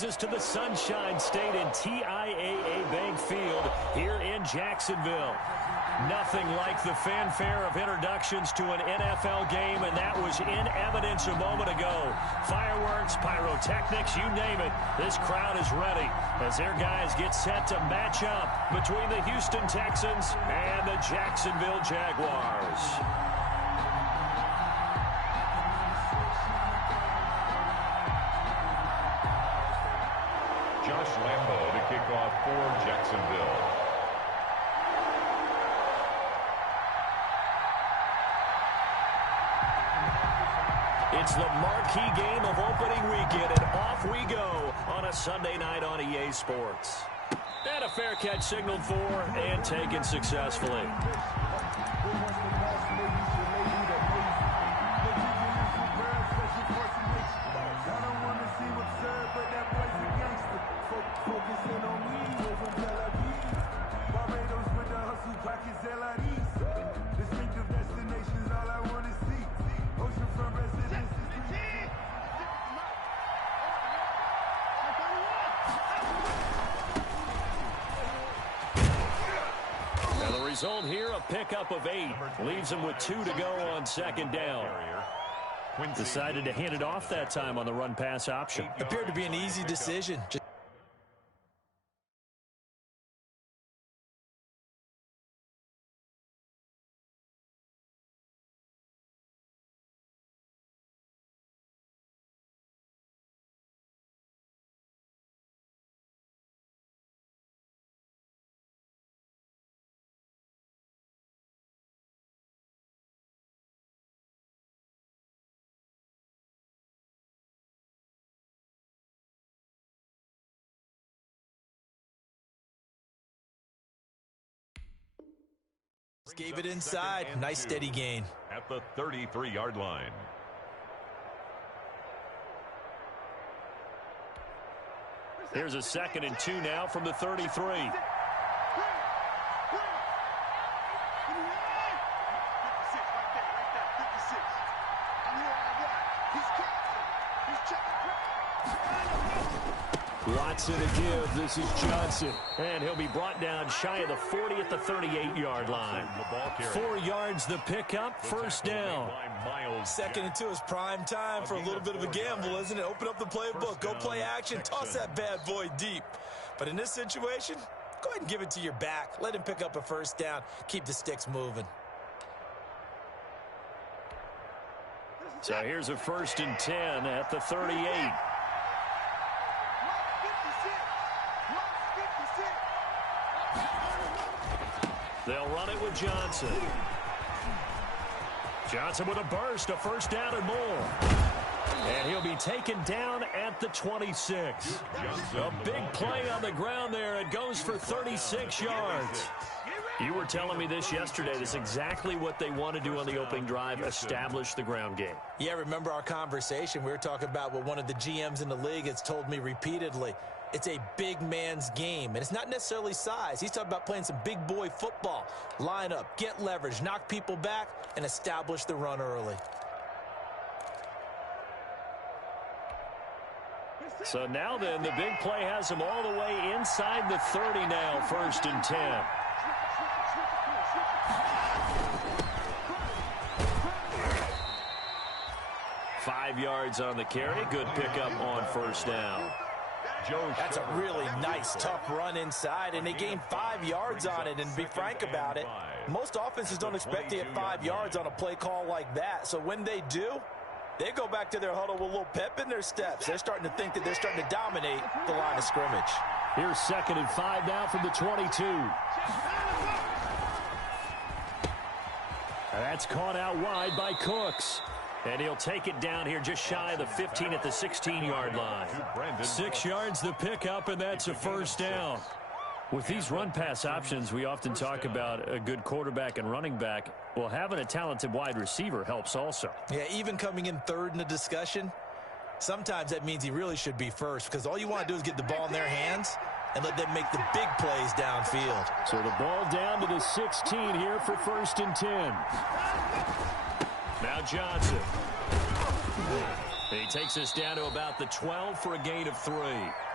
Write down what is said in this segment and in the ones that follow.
brings us to the Sunshine State and TIAA Bank Field here in Jacksonville. Nothing like the fanfare of introductions to an NFL game, and that was in evidence a moment ago. Fireworks, pyrotechnics, you name it. This crowd is ready as their guys get set to match up between the Houston Texans and the Jacksonville Jaguars. Josh Lambo to kick off for Jacksonville. It's the marquee game of opening weekend, and off we go on a Sunday night on EA Sports. And a fair catch signaled for and taken successfully. Result here, a pickup of 8. Leaves him with 2 to go on second down. Decided to hand it off that time on the run-pass option. Appeared to be an easy decision. Gave it inside. Nice steady gain. At the 33-yard line. Here's a 2nd and 2 now from the 33. Watson to give. This is Johnson. And he'll be brought down shy of the 40 at the 38-yard line. 4 yards the pickup, first down. 2nd and 2 is prime time for a little bit of a gamble, isn't it? Open up the playbook. Go play action. Toss that bad boy deep. But in this situation, go ahead and give it to your back. Let him pick up a first down. Keep the sticks moving. So here's a 1st and 10 at the 38. They'll run it with Johnson. Johnson with a burst, a first down and more. And he'll be taken down at the 26. A big play on the ground there. It goes for 36 yards. You were telling me this yesterday. This is exactly what they want to do on the opening drive, establish the ground game. Yeah, remember our conversation. We were talking about what one of the GMs in the league has told me repeatedly. It's a big man's game, and it's not necessarily size. He's talking about playing some big boy football. Line up, get leverage, knock people back, and establish the run early. So now then, the big play has him all the way inside the 30 now, 1st and 10. Five yards on the carry. Good pickup on first down. That's a really nice, tough run inside, and they gained 5 yards on it. And to be frank about it, most offenses don't expect to get 5 yards on a play call like that. So when they do, they go back to their huddle with a little pep in their steps. They're starting to think that they're starting to dominate the line of scrimmage. Here's 2nd and 5 now from the 22. That's caught out wide by Cooks. And he'll take it down here just shy of the 15 at the 16-yard line. 6 yards the pickup, and that's a first down. With these run-pass options, we often talk about a good quarterback and running back. Well, having a talented wide receiver helps also. Yeah, even coming in third in the discussion, sometimes that means he really should be first, because all you want to do is get the ball in their hands and let them make the big plays downfield. So the ball down to the 16 here for 1st and 10. Now Johnson. He takes us down to about the 12 for a gain of 3.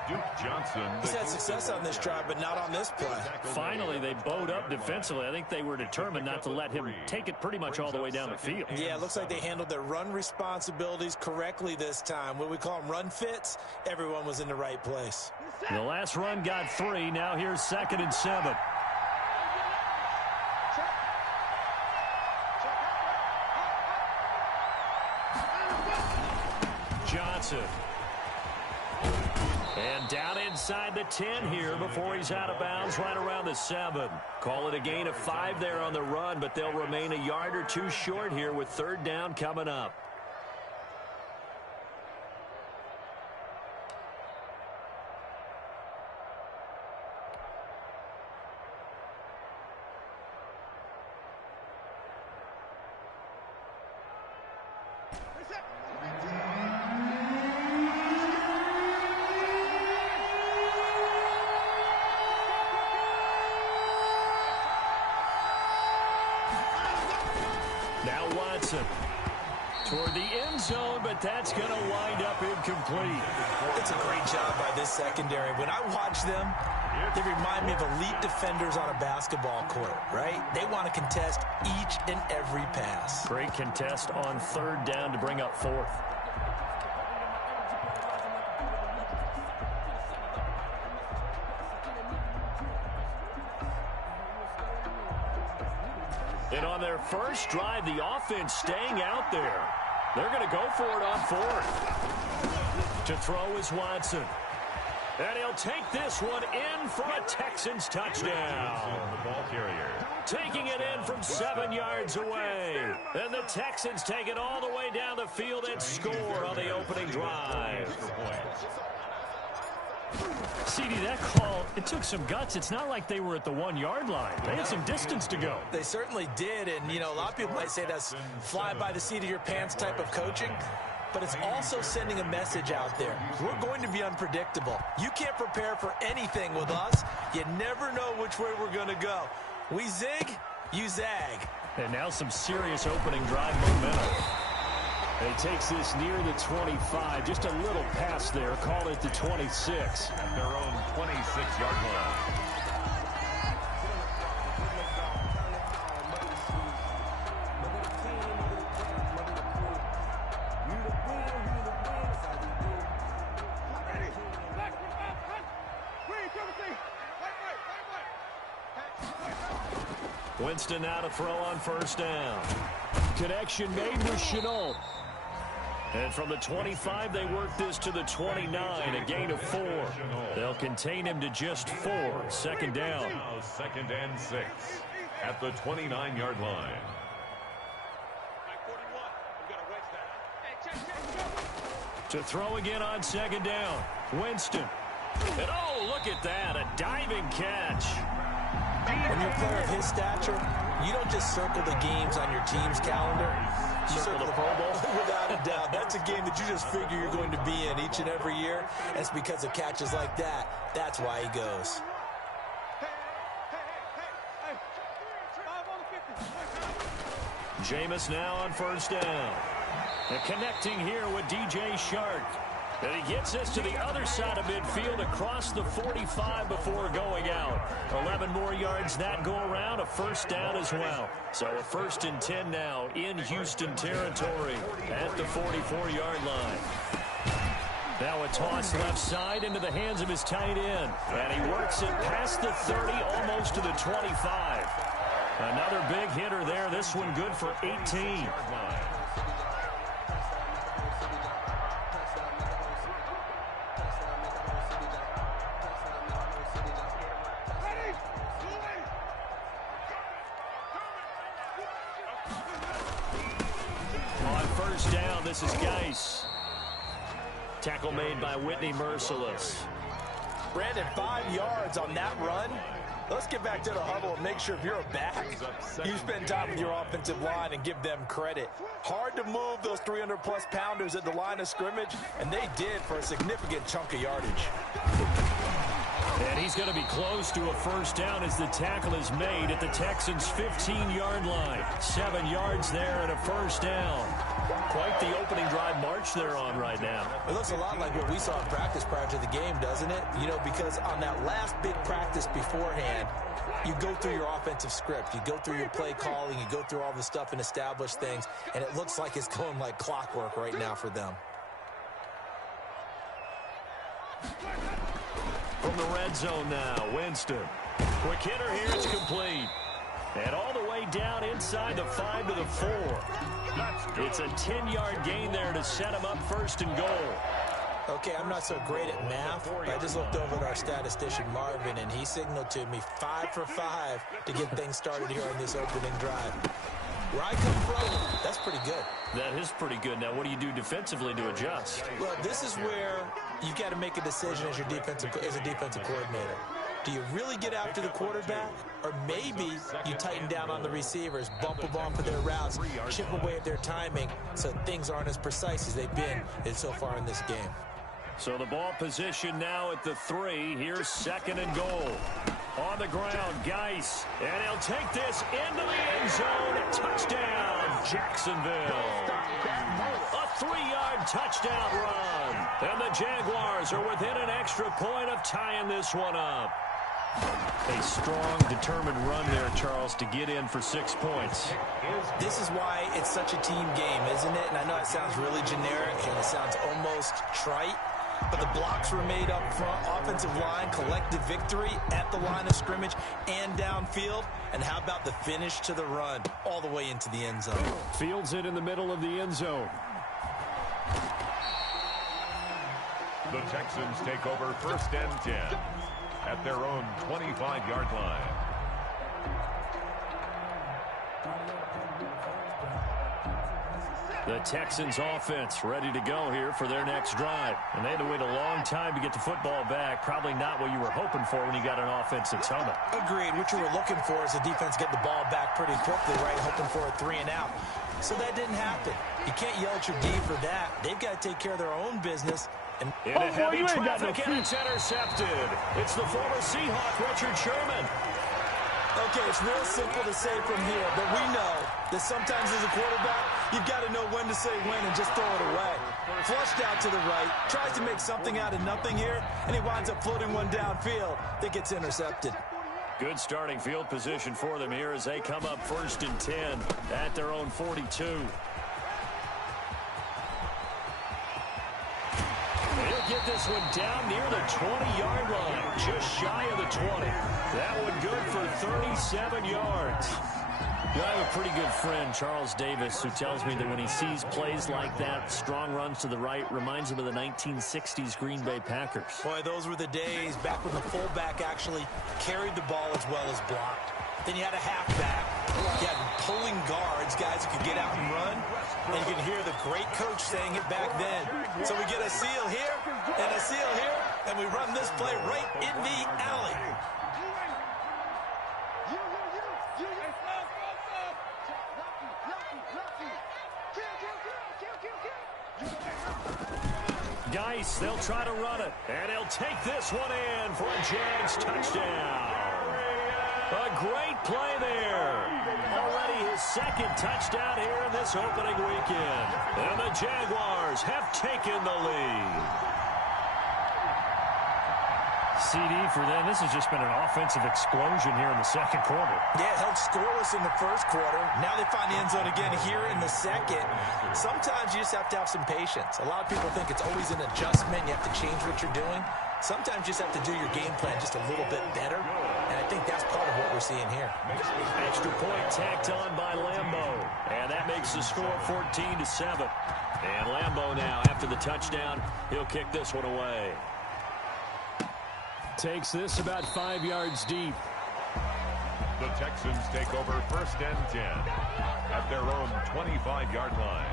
Duke Johnson. He's had success on this drive, but not on this play. Finally, they bowed up defensively. I think they were determined not to let him take it pretty much all the way down the field. Yeah, it looks like they handled their run responsibilities correctly this time. What we call them run fits, everyone was in the right place. The last run got 3. Now here's 2nd and 7. Johnson. And down inside the 10 here before he's out of bounds right around the 7. Call it a gain of 5 there on the run, but they'll remain a yard or 2 short here with 3rd down coming up. Now Watson toward the end zone, but that's going to wind up incomplete. It's a great job by this secondary. When I watch them, they remind me of elite defenders on a basketball court, right? They want to contest each and every pass. Great contest on 3rd down to bring up 4th. And on their first drive, the offense staying out there. They're going to go for it on 4th. To throw is Watson. And he'll take this one in for a Texans touchdown. The ball carrier. Taking it in from 7 yards away. And the Texans take it all the way down the field and score on the opening drive. CD, that call, it took some guts. It's not like they were at the 1-yard line. They had some distance to go. They certainly did, and, you know, a lot of people might say that's fly by the seat of your pants type of coaching, but it's also sending a message out there. We're going to be unpredictable. You can't prepare for anything with us. You never know which way we're going to go. We zig, you zag. And now some serious opening drive momentum. And he takes this near the 25. Just a little pass there. Call it the 26. At their own 26-yard line. Winston now to throw on 1st down. Connection made with Chenault. And from the 25, they work this to the 29, a gain of 4. They'll contain him to just 4. 2nd down. Now 2nd and 6 at the 29-yard line. To throw again on 2nd down. Winston. And oh, look at that, a diving catch. When you're a player of his stature, you don't just circle the games on your team's calendar. You circle the Pro Bowl. Without a doubt. That's a game that you just figure you're going to be in each and every year. And it's because of catches like that. That's why he goes. Jameis now on 1st down. And connecting here with DJ Shark. And he gets us to the other side of midfield across the 45 before going out. 11 more yards that go around, a 1st down as well. So a 1st and 10 now in Houston territory at the 44-yard line. Now a toss left side into the hands of his tight end. And he works it past the 30, almost to the 25. Another big hitter there. This one good for 18. On 1st down, this is Geis. Tackle made by Whitney Merciless. Brandon, 5 yards on that run. Let's get back to the huddle and make sure if you're a back, you spend time with your offensive line and give them credit. Hard to move those 300-plus pounders at the line of scrimmage, and they did for a significant chunk of yardage. And he's going to be close to a first down as the tackle is made at the Texans' 15-yard line. 7 yards there and a first down. Quite the opening drive march they're on right now. It looks a lot like what we saw in practice prior to the game, doesn't it? You know, because on that last big practice beforehand, you go through your offensive script. You go through your play calling. You go through all the stuff and establish things. And it looks like it's going like clockwork right now for them. From the red zone now, Winston. Quick hitter here, it's complete. And all the way down inside the 5 to the 4. It's a 10-yard gain there to set him up first and goal. Okay, I'm not so great at math, but I just looked over at our statistician, Marvin, and he signaled to me 5 for 5 to get things started here on this opening drive. Where I come from, that's pretty good. That is pretty good. Now, what do you do defensively to adjust? Well, this is where you've got to make a decision as a defensive coordinator. Do you really get after the quarterback? Or maybe you tighten down on the receivers, bump them off of their routes, chip away at their timing so things aren't as precise as they've been so far in this game. So the ball position now at the 3. Here's second and goal. On the ground, Geis. And he'll take this into the end zone. Touchdown, Jacksonville. A 3-yard touchdown run. And the Jaguars are within an extra point of tying this one up. A strong, determined run there, Charles, to get in for 6 points. This is why it's such a team game, isn't it? And I know it sounds really generic and it sounds almost trite, but the blocks were made up front, offensive line, collective victory at the line of scrimmage and downfield. And how about the finish to the run all the way into the end zone? Fields it in the middle of the end zone. The Texans take over first and 10 at their own 25-yard line. The Texans offense ready to go here for their next drive. And they had to wait a long time to get the football back. Probably not what you were hoping for when you got an offense that's humming. Agreed. What you were looking for is the defense getting the ball back pretty quickly, right? Hoping for a 3 and out. So that didn't happen. You can't yell at your D for that. They've got to take care of their own business. And in a heavy traffic, and it's intercepted. It's the former Seahawk, Richard Sherman. Okay, it's real simple to say from here, but we know that sometimes as a quarterback, you've got to know when to say when and just throw it away. Flushed out to the right, tries to make something out of nothing here, and he winds up floating one downfield that gets intercepted. Good starting field position for them here as they come up first and 10 at their own 42. He'll get this one down near the 20-yard line, just shy of the 20. That one good for 37 yards. You know, I have a pretty good friend, Charles Davis, who tells me that when he sees plays like that, strong runs to the right, reminds him of the 1960s Green Bay Packers. Boy, those were the days back when the fullback actually carried the ball as well as blocked. Then you had a halfback. You had pulling guards, guys who could get out and run. And you can hear the great coach saying it back then. So we get a seal here and a seal here, and we run this play right in the alley. Geis, they'll try to run it, and he'll take this one in for a Jags touchdown. A great play there. Already his second touchdown here in this opening weekend. And the Jaguars have taken the lead. CD for them. This has just been an offensive explosion here in the second quarter. Yeah, held scoreless in the first quarter. Now they find the end zone again here in the second. Sometimes you just have to have some patience. A lot of people think it's always an adjustment. You have to change what you're doing. Sometimes you just have to do your game plan just a little bit better. And I think that's part of what we're seeing here. Extra point tacked on by Lambo. And that makes the score 14-7. And Lambo now, after the touchdown, he'll kick this one away. Takes this about 5 yards deep. The Texans take over first and 10 at their own 25-yard line.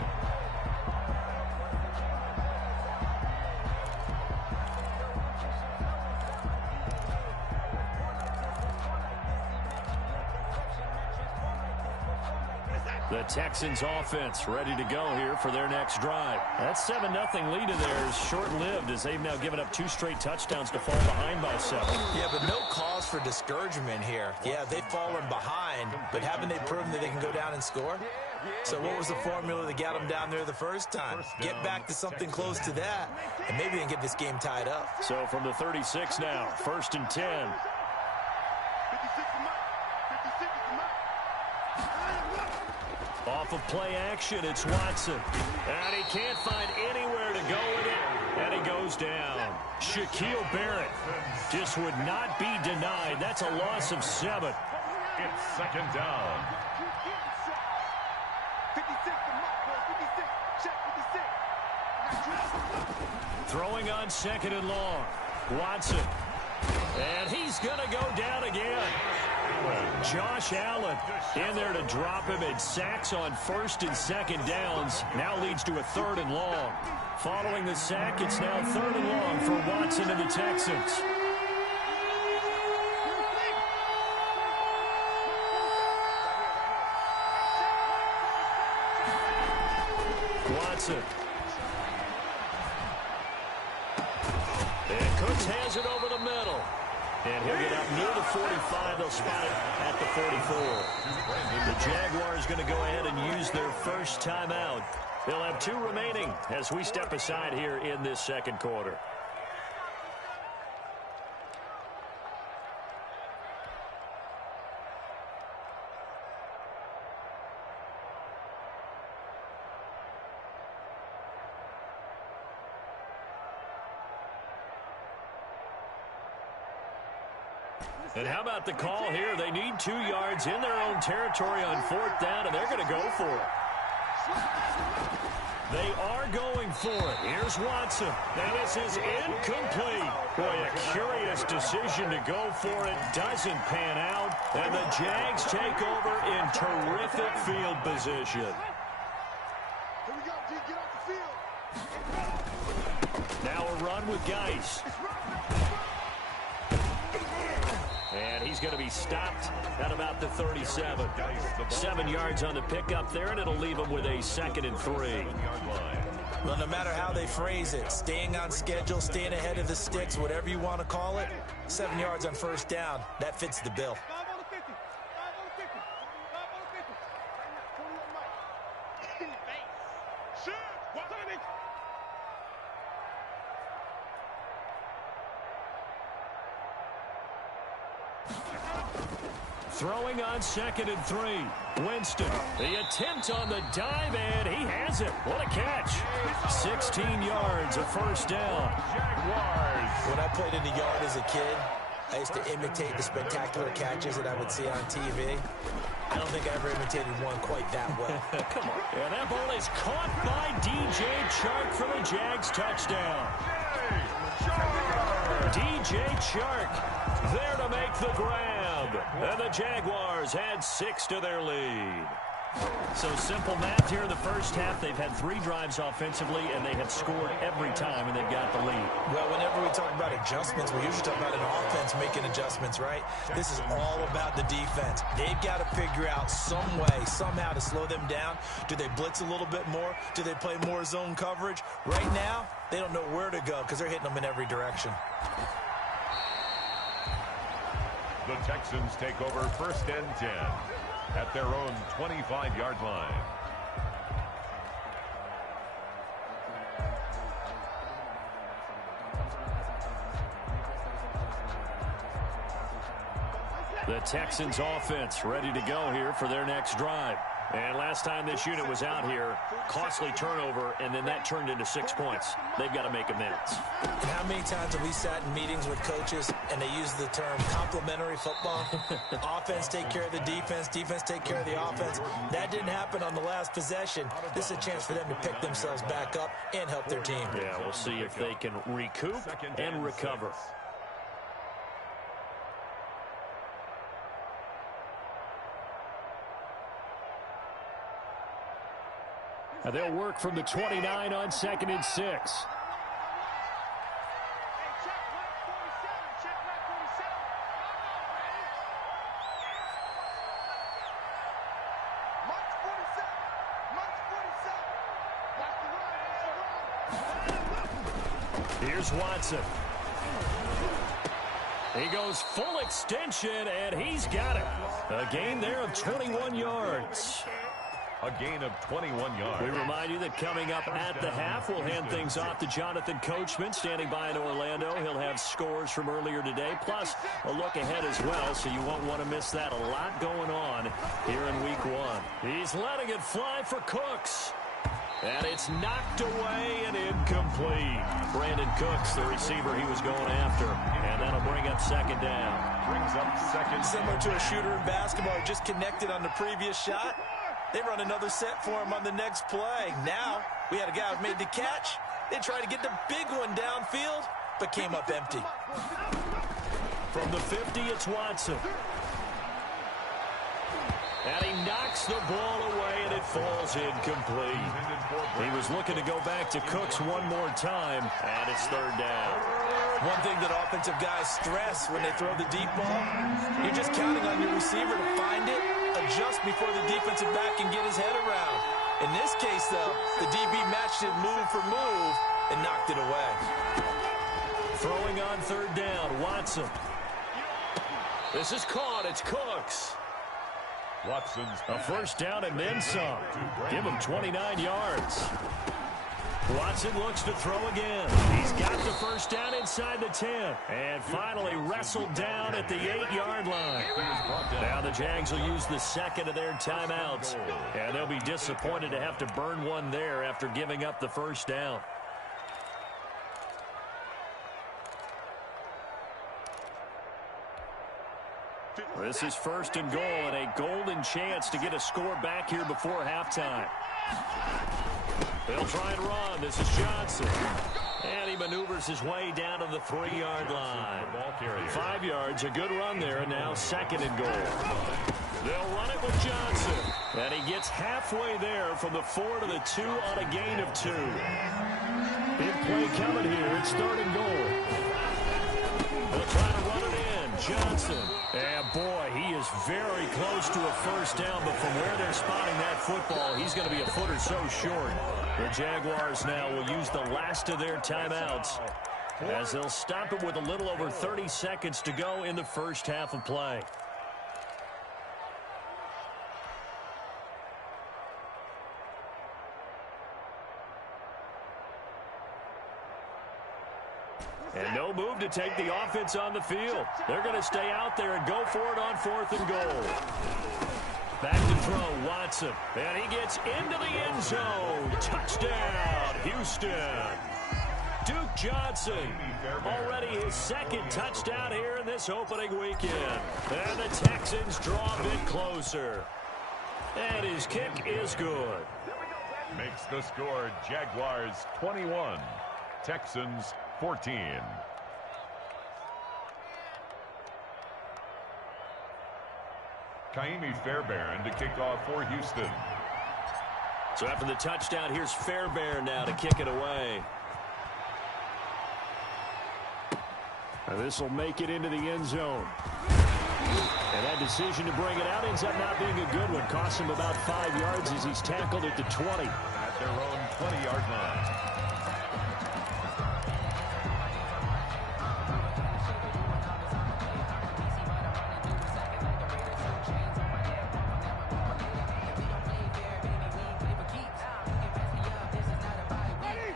The Texans offense ready to go here for their next drive. That 7-0 lead of theirs short-lived as they've now given up 2 straight touchdowns to fall behind by 7. Yeah, but no cause for discouragement here. Yeah, they've fallen behind, but haven't they proven that they can go down and score? So what was the formula that got them down there the first time? Get back to something close to that, and maybe they can get this game tied up. So from the 36 now, 1st and 10. Off of play action, it's Watson. And he can't find anywhere to go with it. And he goes down. Shaquille Barrett just would not be denied. That's a loss of 7. It's 2nd down. Throwing on 2nd and long. Watson. And he's going to go down again. Josh Allen in there to drop him, and sacks on 1st and 2nd downs. Now leads to a 3rd and long. Following the sack, it's now 3rd and long for Watson and the Texans. Watson. And Cooks has it over the middle. And he'll get up near the 45. They'll spot it at the 44. The Jaguars going to go ahead and use their first timeout. They'll have 2 remaining as we step aside here in this 2nd quarter. And how about the call here? They need 2 yards in their own territory on 4th down, and they're going to go for it. They are going for it. Here's Watson. And this is incomplete. Boy, a curious decision to go for it. Doesn't pan out. And the Jags take over in terrific field position. Here we go, G. Get off the field. Now a run with Geis. And he's going to be stopped at about the 37. 7 yards on the pickup there, and it'll leave him with a 2nd and 3. Well, no matter how they phrase it, staying on schedule, staying ahead of the sticks, whatever you want to call it, 7 yards on 1st down, that fits the bill. Throwing on 2nd and 3. Winston, the attempt on the dive, and he has it. What a catch. 16 yards, a 1st down. Jaguars. When I played in the yard as a kid, I used to imitate the spectacular catches that I would see on TV. I don't think I ever imitated one quite that well. Come on. And that ball is caught by DJ Chark for the Jags touchdown. DJ Chark there to make the grab. And the Jaguars add 6 to their lead. So simple math here in the first half. They've had 3 drives offensively, and they have scored every time, and they've got the lead. Well, whenever we talk about adjustments, we usually talk about an offense making adjustments, right? This is all about the defense. They've got to figure out some way, somehow to slow them down. Do they blitz a little bit more? Do they play more zone coverage? Right now, they don't know where to go because they're hitting them in every direction. The Texans take over 1st and 10 at their own 25-yard line. The Texans offense ready to go here for their next drive. And last time this unit was out here, costly turnover, and then that turned into 6 points. They've got to make amends. And how many times have we sat in meetings with coaches and they use the term complementary football? Offense take care of the defense, defense take care of the offense. That didn't happen on the last possession. This is a chance for them to pick themselves back up and help their team. Yeah, we'll see if they can recoup and recover. And they'll work from the 29 on 2nd and 6. Here's Watson. He goes full extension, and he's got it. A gain there of 21 yards. A gain of 21 yards. We remind you that coming up at the half, we'll hand things off to Jonathan Coachman, standing by in Orlando. He'll have scores from earlier today, plus a look ahead as well, so you won't want to miss that. A lot going on here in Week 1. He's letting it fly for Cooks. And it's knocked away and incomplete. Brandon Cooks, the receiver he was going after. And that'll bring up second down. Brings up second. Similar to a shooter in basketball, just connected on the previous shot. They run another set for him on the next play. Now, we had a guy who made the catch. They tried to get the big one downfield, but came up empty. From the 50, it's Watson. And he knocks the ball away, and it falls incomplete. He was looking to go back to Cooks one more time, and it's third down. One thing that offensive guys stress when they throw the deep ball, you're just counting on your receiver to find it, adjust before the defensive back can get his head around. In this case, though, the DB matched it move for move and knocked it away. Throwing on third down, Watson. This is caught. It's Cooks. Watson's a first down and then some. Give him 29 yards. Watson looks to throw again. He's got the first down inside the 10. And finally wrestled down at the 8-yard line. Now the Jags will use the second of their timeouts. And they'll be disappointed to have to burn one there after giving up the first down. This is first and goal, and a golden chance to get a score back here before halftime. They'll try and run. This is Johnson. And he maneuvers his way down to the 3-yard line. 5 yards, a good run there, and now second and goal. They'll run it with Johnson. And he gets halfway there from the 4 to the 2 on a gain of 2. Big play coming here. It's third and goal. They'll try to run it in. Johnson. And boy, he is very close to a first down, but from where they're spotting that football, he's going to be a foot or so short. The Jaguars now will use the last of their timeouts as they'll stop it with a little over 30 seconds to go in the first half of play. And no move to take the offense on the field. They're going to stay out there and go for it on 4th and goal. Back to throw, Watson. And he gets into the end zone. Touchdown, Houston. Duke Johnson, already his second touchdown here in this opening weekend. And the Texans draw a bit closer. And his kick is good. Makes the score Jaguars 21, Texans 14. Kaimi Fairbairn to kick off for Houston. So after the touchdown, here's Fairbairn now to kick it away. And this will make it into the end zone. And that decision to bring it out ends up not being a good one. Costs him about 5 yards as he's tackled at the 20. At their own 20-yard line.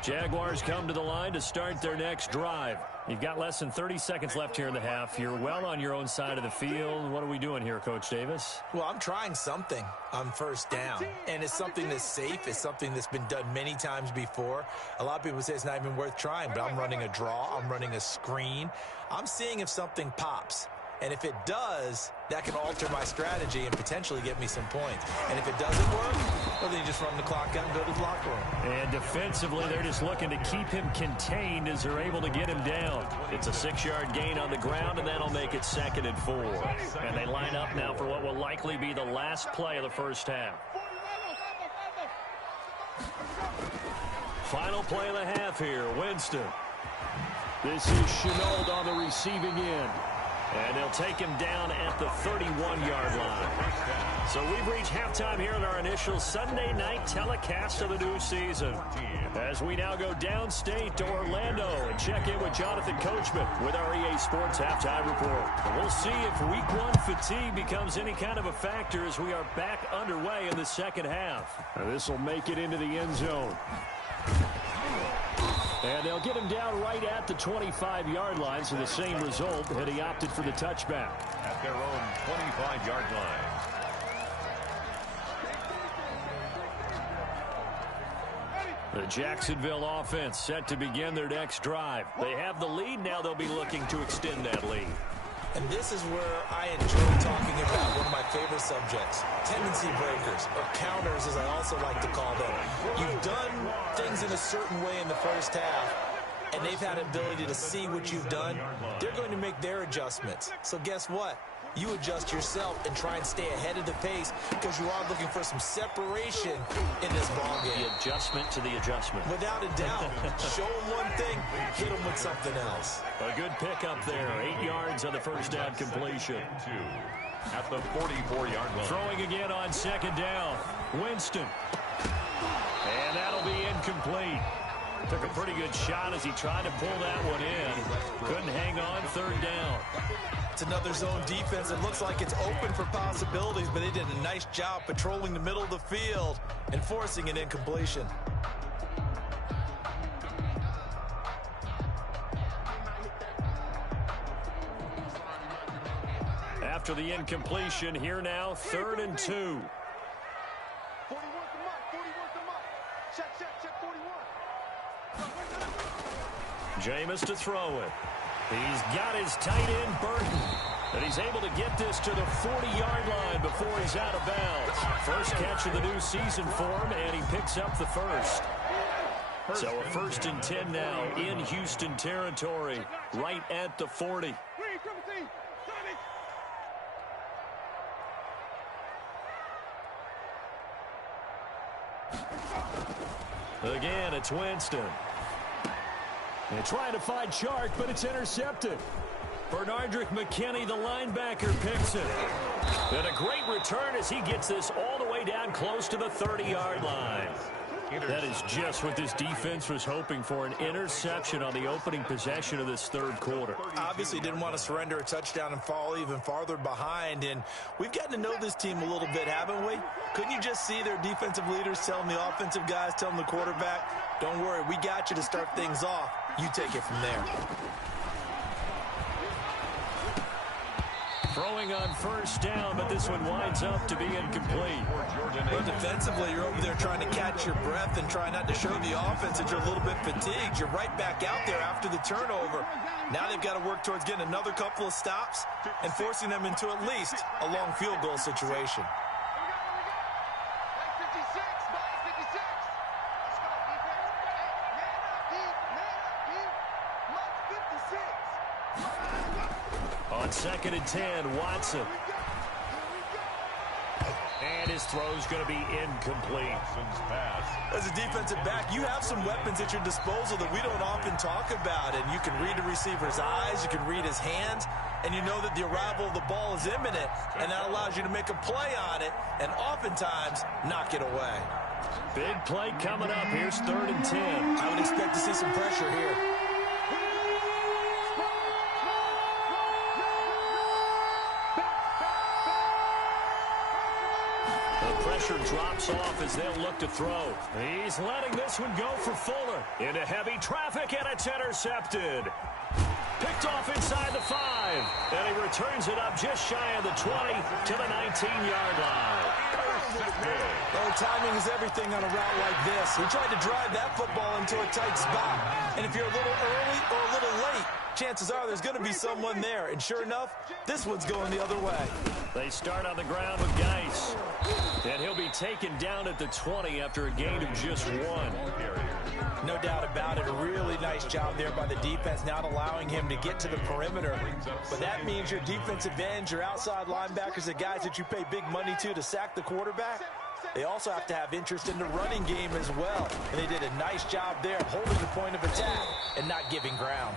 Jaguars come to the line to start their next drive. You've got less than 30 seconds left here in the half. You're well on your own side of the field. What are we doing here, Coach Davis? Well, I'm trying something on first down, and it's something that's safe. It's something that's been done many times before. A lot of people say it's not even worth trying, but I'm running a draw. I'm running a screen. I'm seeing if something pops. And if it does, that can alter my strategy and potentially get me some points. And if it doesn't work, well, then you just run the clock out and go to the locker room. And defensively, they're just looking to keep him contained as they're able to get him down. It's a 6-yard gain on the ground, and that'll make it 2nd and 4. And they line up now for what will likely be the last play of the first half. Final play of the half here, Winston. This is Chenault on the receiving end. And they'll take him down at the 31-yard line. So we've reached halftime here in our initial Sunday night telecast of the new season. As we now go downstate to Orlando and check in with Jonathan Coachman with our EA Sports Halftime Report. And we'll see if Week 1 fatigue becomes any kind of a factor as we are back underway in the second half. This will make it into the end zone. And they'll get him down right at the 25-yard line, so the same result, and he opted for the touchback. At their own 25-yard line. The Jacksonville offense set to begin their next drive. They have the lead. Now they'll be looking to extend that lead. And this is where I enjoy talking about one of my favorite subjects, tendency breakers, or counters as I also like to call them. You've done things in a certain way in the first half, and they've had an ability to see what you've done. They're going to make their adjustments. So guess what? You adjust yourself and try and stay ahead of the pace because you are looking for some separation in this ballgame. The adjustment to the adjustment. Without a doubt. Show them one thing, hit them with something else. A good pickup there. 8 yards on the first down completion. At the 44-yard line. Throwing again on second down. Winston. And that'll be incomplete. Took a pretty good shot as he tried to pull that one in. Couldn't hang on, third down. It's another zone defense. It looks like it's open for possibilities, but they did a nice job patrolling the middle of the field and forcing an incompletion. After the incompletion, here now, 3rd and 2. 41 come up. Check 41. Jameis to throw it. He's got his tight end, Burton. And he's able to get this to the 40-yard line before he's out of bounds. First catch of the new season for him, and he picks up the first. So a 1st and 10 now in Houston territory, right at the 40. Again, it's Winston. And trying to find Chark, but it's intercepted. Bernardrick McKinney, the linebacker, picks it. And a great return as he gets this all the way down close to the 30-yard line. That is just what this defense was hoping for, an interception on the opening possession of this third quarter. Obviously didn't want to surrender a touchdown and fall even farther behind, and we've gotten to know this team a little bit, haven't we? Couldn't you just see their defensive leaders telling the offensive guys, telling the quarterback, don't worry, we got you to start things off. You take it from there. Throwing on first down, but this one winds up to be incomplete. Well, defensively, you're over there trying to catch your breath and try not to show the offense that you're a little bit fatigued. You're right back out there after the turnover. Now they've got to work towards getting another couple of stops and forcing them into at least a long field goal situation. On 2nd and 10, Watson. And his throw's going to be incomplete. As a defensive back, you have some weapons at your disposal that we don't often talk about. And you can read the receiver's eyes, you can read his hands, and you know that the arrival of the ball is imminent. And that allows you to make a play on it and oftentimes knock it away. Big play coming up. Here's 3rd and 10. I would expect to see some pressure here. Pressure drops off as they'll look to throw. He's letting this one go for Fuller. Into heavy traffic, and it's intercepted. Picked off inside the 5. And he returns it up just shy of the 20 to the 19-yard line. Well, timing is everything on a route like this. He tried to drive that football into a tight spot. And if you're a little early or a little late, chances are there's going to be someone there. And sure enough, this one's going the other way. They start on the ground with Geis. And he'll be taken down at the 20 after a gain of just 1. No doubt about it. A really nice job there by the defense, not allowing him to get to the perimeter. But that means your defensive ends, your outside linebackers, the guys that you pay big money to sack the quarterback, they also have to have interest in the running game as well. And they did a nice job there holding the point of attack and not giving ground.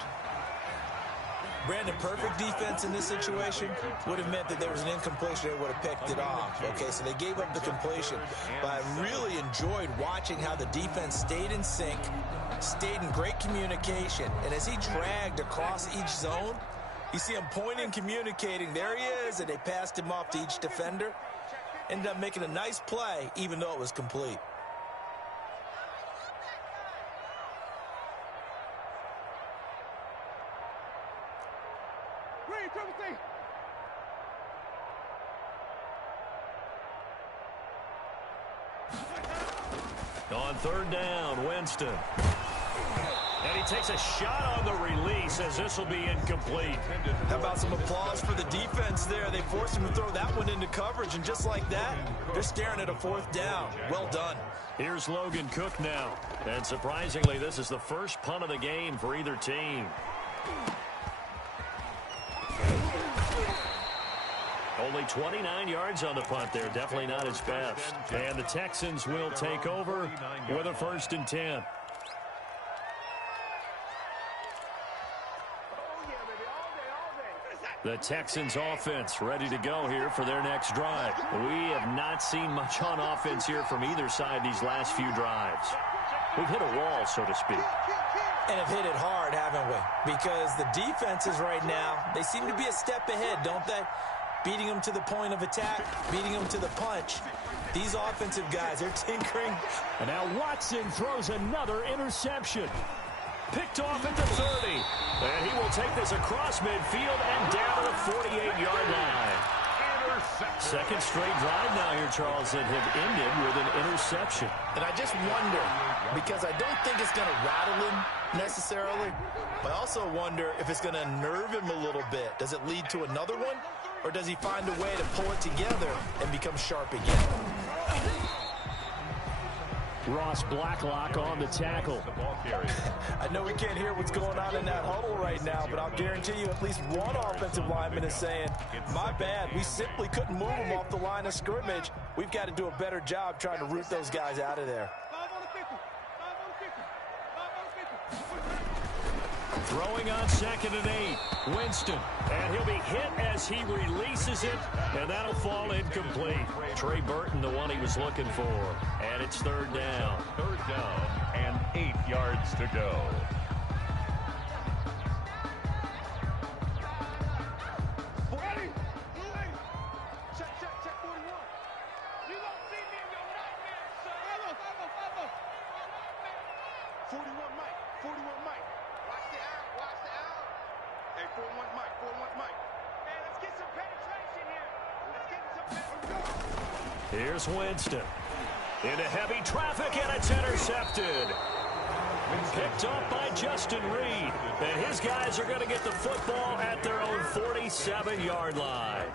Brandon, perfect defense in this situation would have meant that there was an incompletion. They would have picked it off. Okay, so they gave up the completion. But I really enjoyed watching how the defense stayed in sync, stayed in great communication. And as he dragged across each zone, you see him pointing, communicating. There he is, and they passed him off to each defender. Ended up making a nice play, even though it was complete. On third down, Winston. And he takes a shot on the release as this will be incomplete. How about some applause for the defense there? They forced him to throw that one into coverage, and just like that, they're staring at a fourth down. Well done. Here's Logan Cook now. And surprisingly, this is the first punt of the game for either team. Only 29 yards on the punt there. Definitely not his best. And the Texans will take over with a 1st and 10. The Texans offense ready to go here for their next drive. We have not seen much on offense here from either side these last few drives. We've hit a wall, so to speak. And have hit it hard, haven't we? Because the defenses right now, they seem to be a step ahead, don't they? Beating them to the point of attack, beating them to the punch. These offensive guys, they're tinkering. And now Watson throws another interception. Picked off at the 30. And he will take this across midfield and down to the 48-yard line. Second straight drive now here, Charles, that have ended with an interception. And I just wonder, because I don't think it's going to rattle him necessarily, but I also wonder if it's going to unnerve him a little bit. Does it lead to another one, or does he find a way to pull it together and become sharp again? Ross Blacklock on the tackle. I know we can't hear what's going on in that huddle right now, but I'll guarantee you at least one offensive lineman is saying, my bad, we simply couldn't move them off the line of scrimmage. We've got to do a better job trying to root those guys out of there. Throwing on 2nd and 8. Winston. And he'll be hit as he releases it. And that'll fall incomplete. Trey Burton, the one he was looking for. And it's 3rd down. 3rd down and 8 yards to go. Here's Winston. Into heavy traffic, and it's intercepted. Picked up by Justin Reed. And his guys are going to get the football at their own 47-yard line.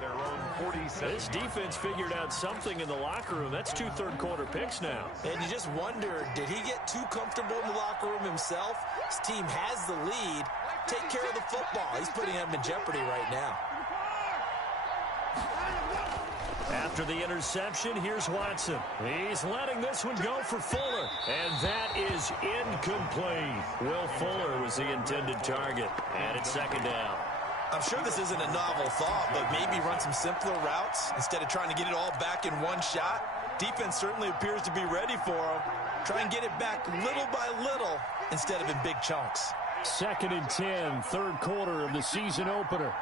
This defense figured out something in the locker room. That's 2 third-quarter picks now. And you just wonder, did he get too comfortable in the locker room himself? His team has the lead. Take care of the football. He's putting them in jeopardy right now. After the interception, here's Watson. He's letting this one go for Fuller. And that is incomplete. Will Fuller was the intended target. And it's 2nd down. I'm sure this isn't a novel thought, but maybe run some simpler routes instead of trying to get it all back in one shot. Defense certainly appears to be ready for him. Try and get it back little by little instead of in big chunks. 2nd and 10, 3rd quarter of the season opener.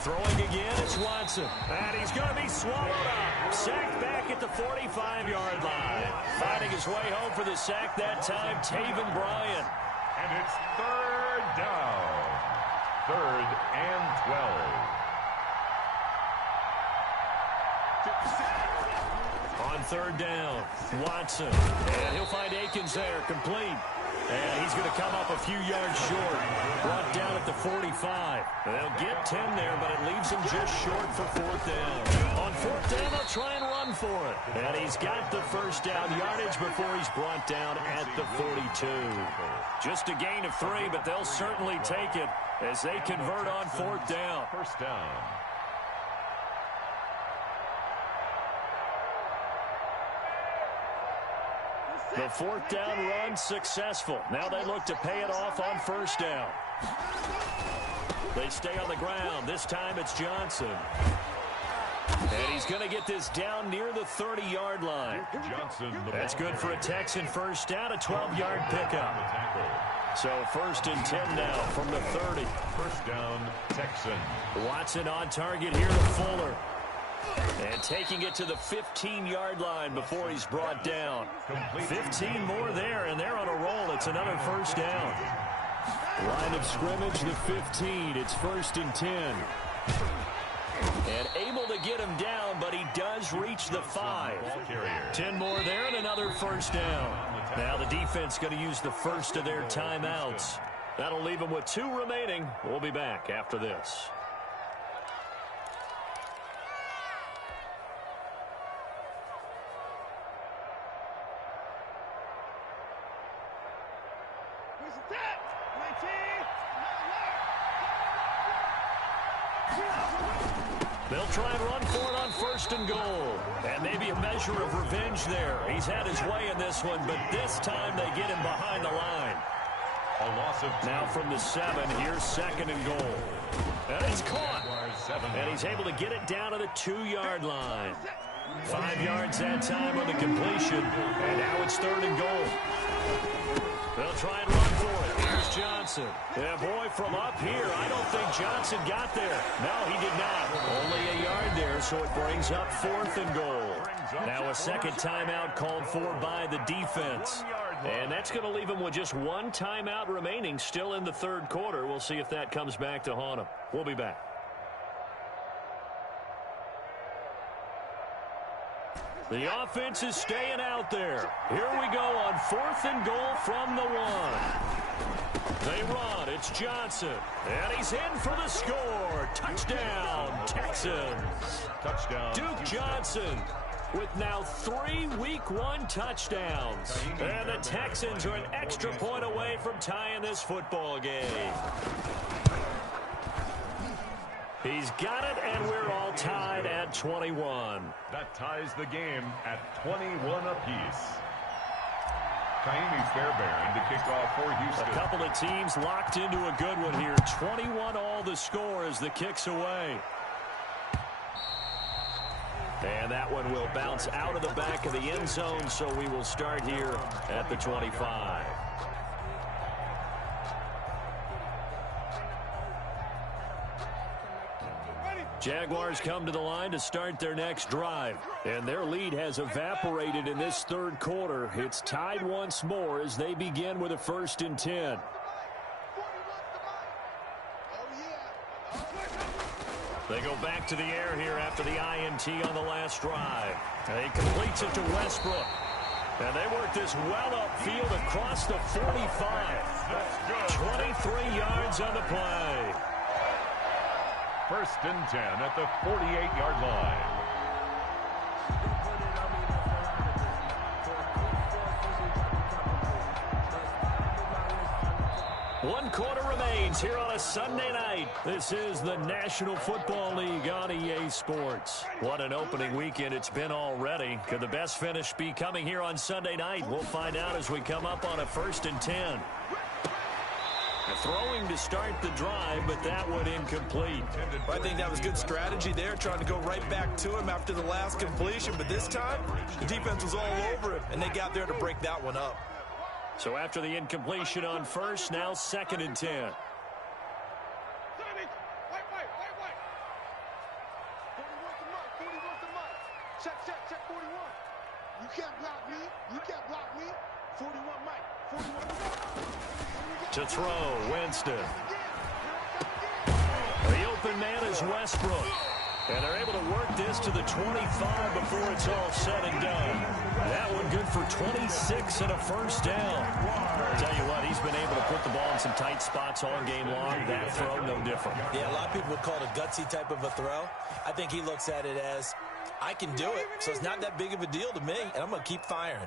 Throwing again is Watson. And he's going to be swallowed up. Sacked back at the 45-yard line. Finding his way home for the sack that time, Taven Bryan. And it's 3rd down. 3rd and 12. On 3rd down, Watson. And he'll find Akins there, complete. And he's going to come up a few yards short. Brought down at the 45. They'll get 10 there, but it leaves him just short for 4th down. On 4th down, they'll try and run for it. And he's got the 1st down yardage before he's brought down at the 42. Just a gain of 3, but they'll certainly take it as they convert on 4th down. 1st down. The fourth down run successful. Now they look to pay it off on first down. They stay on the ground. This time it's Johnson. And he's going to get this down near the 30-yard line. Johnson, that's good for a Texan first down, a 12-yard pickup. So first and 10 now from the 30. First down, Texan. Watson on target here to Fuller. And taking it to the 15-yard line before he's brought down. 15 more there, and they're on a roll. It's another first down. Line of scrimmage, the 15. It's first and 10. And able to get him down, but he does reach the 5. 10 more there and another first down. Now the defense going to use the first of their timeouts. That'll leave them with 2 remaining. We'll be back after this. They'll try and run for it on first and goal. And maybe a measure of revenge there. He's had his way in this one, but this time they get him behind the line. A loss of 2. Now from the 7, here's second and goal. And it's caught. And he's able to get it down to the 2-yard line. 5 yards that time on the completion. And now it's third and goal. They'll try and run for it. Here's Johnson. Yeah, boy, from up here, I don't think Johnson got there. No, he did not. Only a yard there, so it brings up fourth and goal. Now a second timeout called for by the defense. And that's going to leave him with just 1 timeout remaining still in the third quarter. We'll see if that comes back to haunt him. We'll be back. The offense is staying out there. Here we go on fourth and goal from the 1. They run. It's Johnson. And he's in for the score. Touchdown, Texans. Touchdown. Duke Johnson with now 3 Week 1 touchdowns. And the Texans are an extra point away from tying this football game. He's got it, and we're all tied at 21. That ties the game at 21 apiece. Kaimi Fairbairn to kick off for Houston. A couple of teams locked into a good one here. 21 all the score as the kick's away. And that one will bounce out of the back of the end zone, so we will start here at the 25. Jaguars come to the line to start their next drive. And their lead has evaporated in this third quarter. It's tied once more as they begin with a first and 10. They go back to the air here after the INT on the last drive. And he completes it to Westbrook. And they work this well upfield across the 45. 23 yards on the play. First and 10 at the 48-yard line. One quarter remains here on a Sunday night. This is the National Football League on EA Sports. What an opening weekend it's been already. Could the best finish be coming here on Sunday night? We'll find out as we come up on a first and 10. Throwing to start the drive, but that one incomplete. I think that was good strategy there, trying to go right back to him after the last completion. But this time, the defense was all over him, and they got there to break that one up. So after the incompletion on first, now second and 10. 41 to Mike. Check 41. You can't block me. 41 Mike. 41 to Mike. To throw, Winston. The open man is Westbrook. And they're able to work this to the 25 before it's all said and done. That one good for 26 and a first down. I'll tell you what, he's been able to put the ball in some tight spots all game long. That throw, no different. Yeah, a lot of people would call it a gutsy type of a throw. I think he looks at it as, I can do it, so it's not that big of a deal to me, and I'm going to keep firing.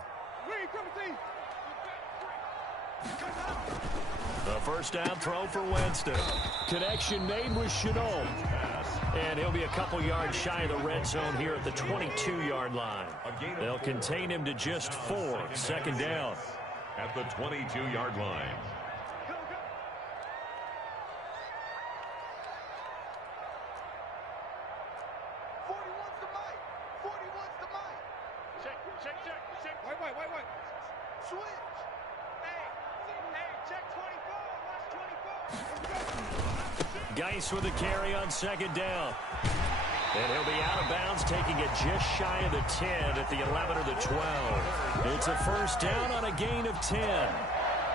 The first down throw for Winston. Connection made with Chenault. And he'll be a couple yards shy of the red zone here at the 22-yard line. They'll contain him to just 4. Second down. At the 22-yard line. Geis with a carry on second down. And he'll be out of bounds, taking it just shy of the 10 at the 11 or the 12. It's a first down on a gain of 10.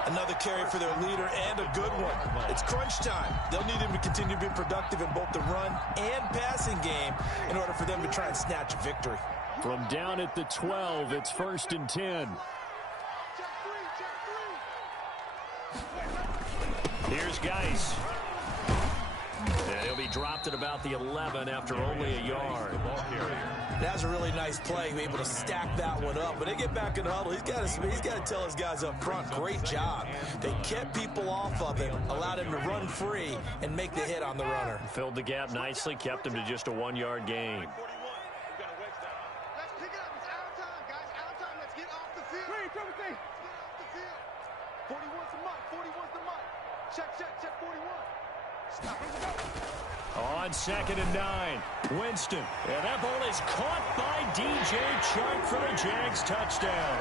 Another carry for their leader and a good one. It's crunch time. They'll need him to continue to be productive in both the run and passing game in order for them to try and snatch a victory. From down at the 12, it's first and 10. Here's Geis. And he'll be dropped at about the 11 after only a yard. That's a really nice play, be able to stack that one up. When they get back in the huddle, he's got to tell his guys up front, great job. They kept people off of him, allowed him to run free, and make the hit on the runner. Filled the gap nicely, kept him to just a 1-yard gain. Let's pick it up. It's out of time, guys. Out of time. Let's get off the field. Let's get off the field. 41's the mark. 41's the mark. Check 41. Stop. On second and 9, Winston. And that ball is caught by DJ Chark for the Jags touchdown.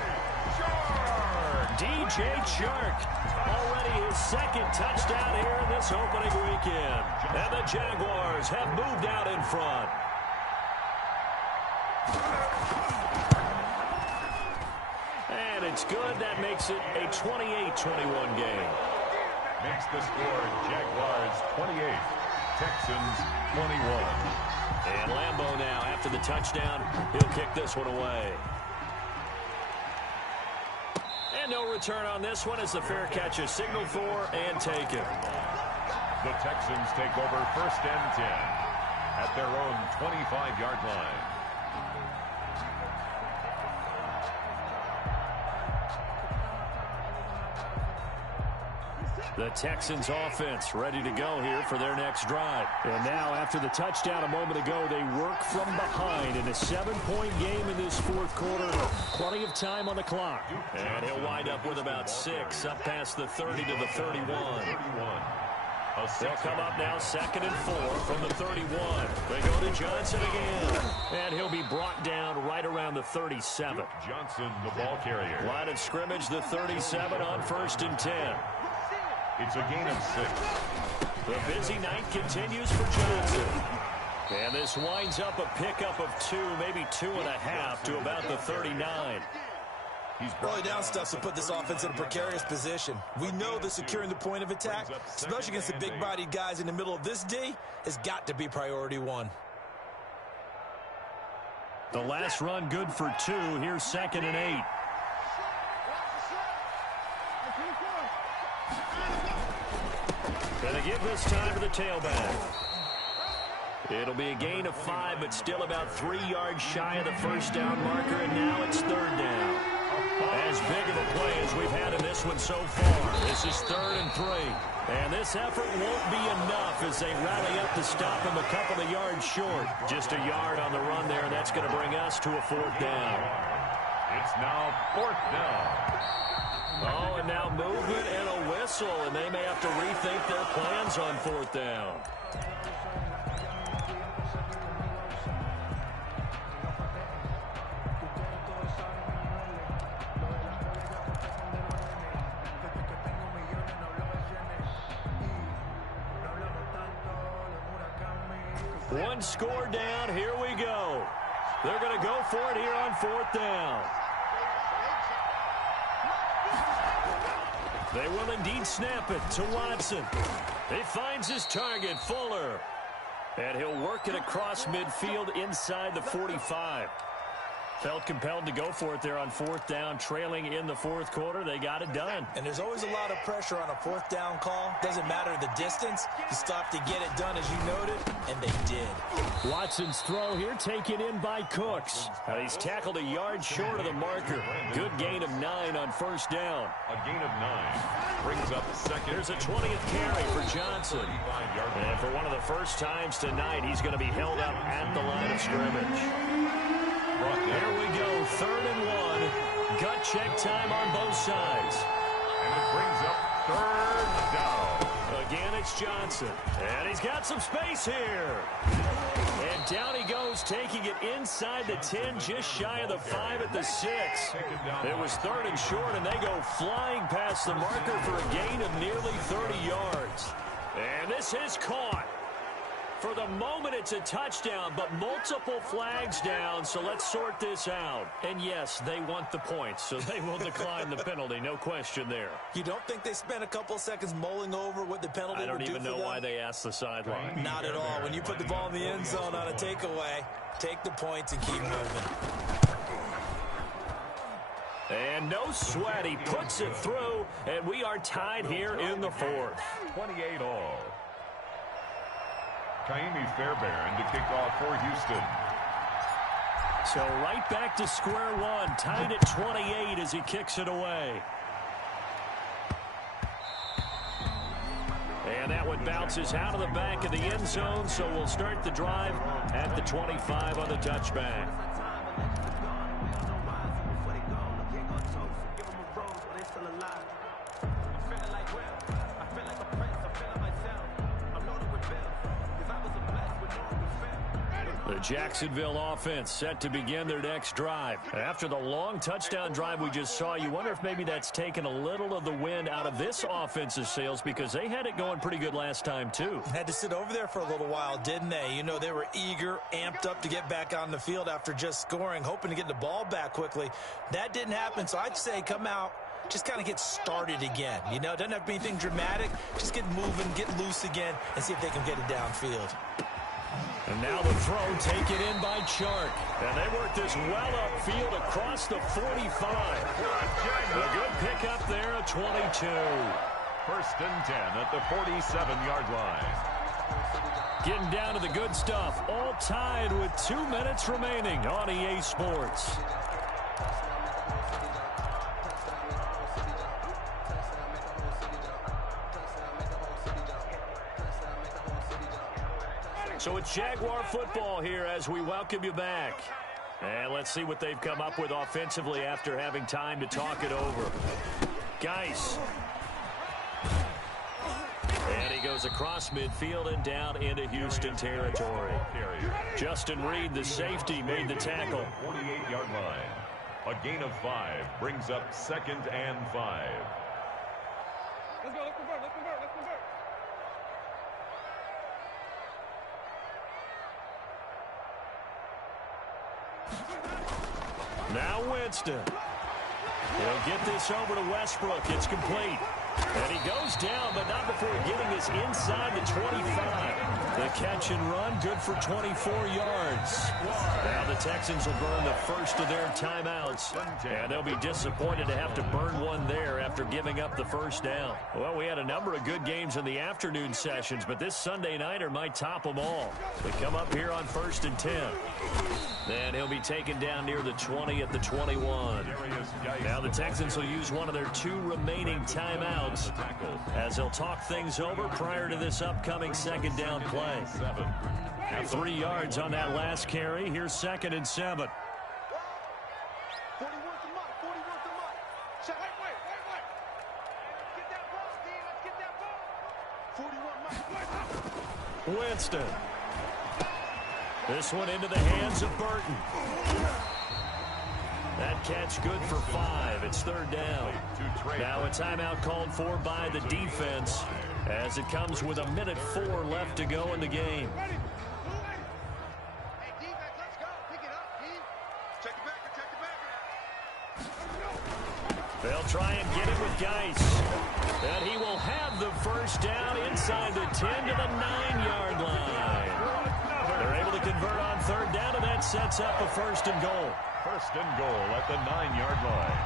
DJ Chark, already his second touchdown here in this opening weekend. And the Jaguars have moved out in front. And it's good. That makes it a 28-21 game. Makes the score Jaguars 28. Texans 21. And Lambeau now, after the touchdown, he'll kick this one away. And no return on this one as the fair catch is signaled for and taken. The Texans take over first and 10 at their own 25-yard line. The Texans offense ready to go here for their next drive. And now after the touchdown a moment ago, they work from behind in a 7-point game in this fourth quarter. Plenty of time on the clock. And he'll wind up with about 6 up past the 30 to the 31. They'll come up now second and 4 from the 31. They go to Johnson again. And he'll be brought down right around the 37. Johnson, the ball carrier. Line of scrimmage, the 37 on first and 10. It's a gain of 6. The busy night continues for Johnson. And this winds up a pickup of 2, maybe 2.5 to about the 39. Early down stuff to put this offense in a precarious position. We know that securing the point of attack, especially against the big-bodied guys in the middle of this D, has got to be priority 1. The last run good for 2. Here's second and 8. And they give this time to the tailback. It'll be a gain of 5, but still about 3 yards shy of the first down marker, and now it's third down. As big of a play as we've had in this one so far. This is 3rd and 3. And this effort won't be enough as they rally up to stop him a couple of yards short. Just a yard on the run there, and that's going to bring us to a 4th down. It's now 4th down. Oh, and now movement and a whistle, and they may have to rethink their plans on 4th down. One score down. Here we go. They're going to go for it here on 4th down. They will indeed snap it to Watson. He finds his target, Fuller. And he'll work it across midfield inside the 45. Felt compelled to go for it there on fourth down, trailing in the fourth quarter. They got it done. And there's always a lot of pressure on a fourth down call. Doesn't matter the distance. You still have to get it done, as you noted, and they did. Watson's throw here taken in by Cooks. And he's tackled a yard short of the marker. Good gain of 9 on first down. A gain of 9 brings up second. Here's a 20th carry for Johnson. And for one of the first times tonight, he's going to be held up at the line of scrimmage. Here we go, 3rd and 1. Gut check time on both sides. And it brings up 3rd down. Again, it's Johnson. And he's got some space here. And down he goes, taking it inside the 10, just shy of the 5 at the 6. It was 3rd and short, and they go flying past the marker for a gain of nearly 30 yards. And this is caught. For the moment, it's a touchdown, but multiple flags down, so let's sort this out. And yes, they want the points, so they will decline the penalty, no question there. You don't think they spent a couple of seconds mulling over what the penalty would do for them? I don't even know why they asked the sideline. Not at all. When you put the ball in the end zone on a takeaway, take the points and keep moving. And no sweat, he puts it through, and we are tied here in the 4th. 28 all. Kaimi Fairbairn to kick off for Houston. So right back to square one, tied at 28 as he kicks it away. And that one bounces out of the back of the end zone, so we'll start the drive at the 25 on the touchback. The Jacksonville offense set to begin their next drive. After the long touchdown drive we just saw, you wonder if maybe that's taken a little of the wind out of this offense's sails, because they had it going pretty good last time too. Had to sit over there for a little while, didn't they? You know, they were eager, amped up to get back on the field after just scoring, hoping to get the ball back quickly. That didn't happen, so I'd say come out, just kind of get started again. You know, it doesn't have to be anything dramatic. Just get moving, get loose again, and see if they can get it downfield. And now the throw taken in by Chark. And they work this well upfield across the 45. A good pickup there at 22. 1st and 10 at the 47-yard line. Getting down to the good stuff. All tied with 2 minutes remaining on EA Sports. So it's Jaguar football here as we welcome you back. And let's see what they've come up with offensively after having time to talk it over. Geis. And he goes across midfield and down into Houston territory. Justin Reed, the safety, made the tackle. 48-yard line. A gain of 5 brings up 2nd and 5. Let's go, let's convert, let's convert, let's convert. Now Winston. He'll get this over to Westbrook. It's complete. And he goes down, but not before getting this inside the 25. The catch and run, good for 24 yards. Now the Texans will burn the first of their timeouts. And they'll be disappointed to have to burn one there after giving up the first down. Well, we had a number of good games in the afternoon sessions, but this Sunday nighter might top them all. They come up here on 1st and 10. Then he'll be taken down near the 20 at the 21. Now the Texans will use one of their 2 remaining timeouts as they'll talk things over prior to this upcoming 2nd down play. 3 yards on that last carry. Here's 2nd and 7. 41 to Mike, 41 to Mike. Check, wait. Let's get that ball, Steve. Let's get that ball. 41 Mike. Winston. This one into the hands of Burton. That catch good for 5. It's 3rd down. Now a timeout called for by the defense as it comes with 1:04 left to go in the game. Hey, defense, let's go. Pick it up, Steve. Check it back. They'll try and get it with Geis. And he will have the first down inside the 10 to the 9-yard line. They're able to convert on 3rd down, and that sets up a 1st and goal. First and goal at the 9-yard line.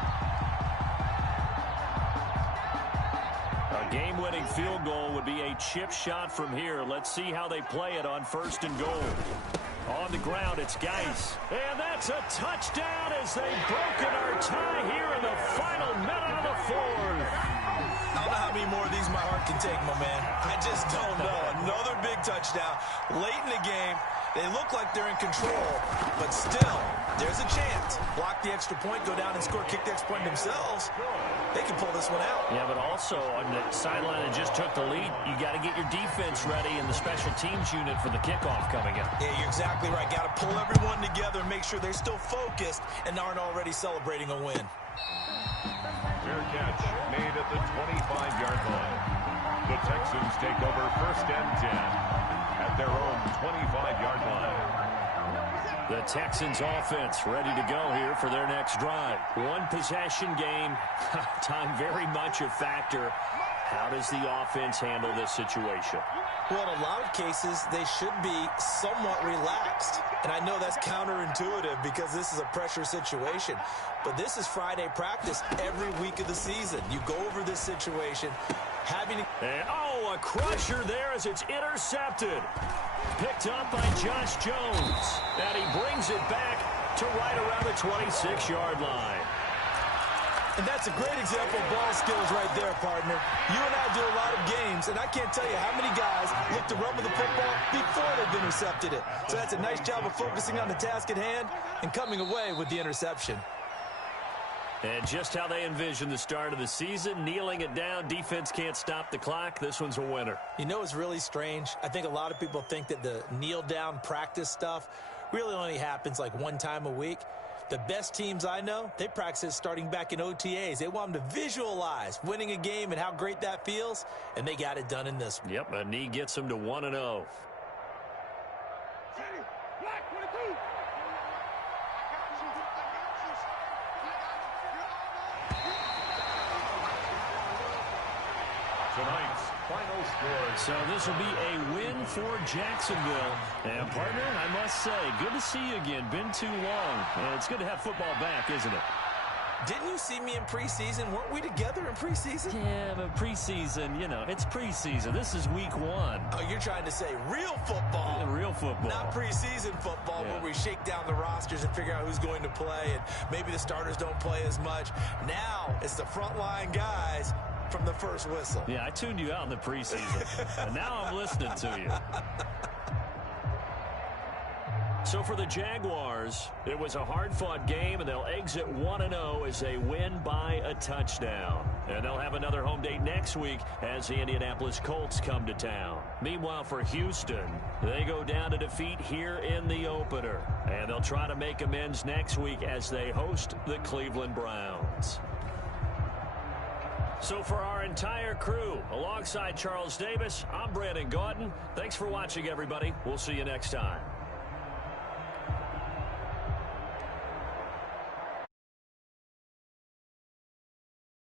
A game-winning field goal would be a chip shot from here. Let's see how they play it on first and goal. On the ground, it's Geis. And that's a touchdown as they've broken our tie here in the final minute of the fourth. I don't know how many more of these my heart can take, my man. I just don't know. Another big touchdown late in the game. They look like they're in control, but still, there's a chance. Block the extra point, go down and score, kick the extra point themselves. They can pull this one out. Yeah, but also on the sideline that just took the lead, you got to get your defense ready and the special teams unit for the kickoff coming up. Yeah, you're exactly right. Got to pull everyone together and make sure they're still focused and aren't already celebrating a win. Fair catch made at the 25-yard line. The Texans take over first and 10 at their own 25-yard line. The Texans offense ready to go here for their next drive. One possession game. Time very much a factor. How does the offense handle this situation? Well, in a lot of cases, they should be somewhat relaxed. And I know that's counterintuitive because this is a pressure situation. But this is Friday practice every week of the season. You go over this situation, having to... And, oh, a crusher there as it's intercepted. Picked up by Josh Jones. And he brings it back to right around the 26-yard line. And that's a great example of ball skills right there, partner. You and I do a lot of games, and I can't tell you how many guys look to run with the football before they've intercepted it. So that's a nice job of focusing on the task at hand and coming away with the interception. And just how they envision the start of the season, kneeling it down, defense can't stop the clock. This one's a winner. You know what's really strange? I think a lot of people think that the kneel-down practice stuff really only happens like one time a week. The best teams I know, they practice it starting back in OTAs. They want them to visualize winning a game and how great that feels, and they got it done in this one. Yep, a knee gets them to 1-0. Tonight's final score. So this will be a win for Jacksonville. And, partner, I must say, good to see you again. Been too long. And it's good to have football back, isn't it? Didn't you see me in preseason? Weren't we together in preseason? Yeah, but preseason, you know, it's preseason. This is week one. Oh, you're trying to say real football. Yeah, real football. Not preseason football where we shake down the rosters and figure out who's going to play, and maybe the starters don't play as much. Now it's the frontline guys from the first whistle. Yeah, I tuned you out in the preseason, and now I'm listening to you. So for the Jaguars, it was a hard-fought game, and they'll exit 1-0 as they win by a touchdown. And they'll have another home date next week as the Indianapolis Colts come to town. Meanwhile, for Houston, they go down to defeat here in the opener. And they'll try to make amends next week as they host the Cleveland Browns. So for our entire crew, alongside Charles Davis, I'm Brandon Gaudin. Thanks for watching, everybody. We'll see you next time.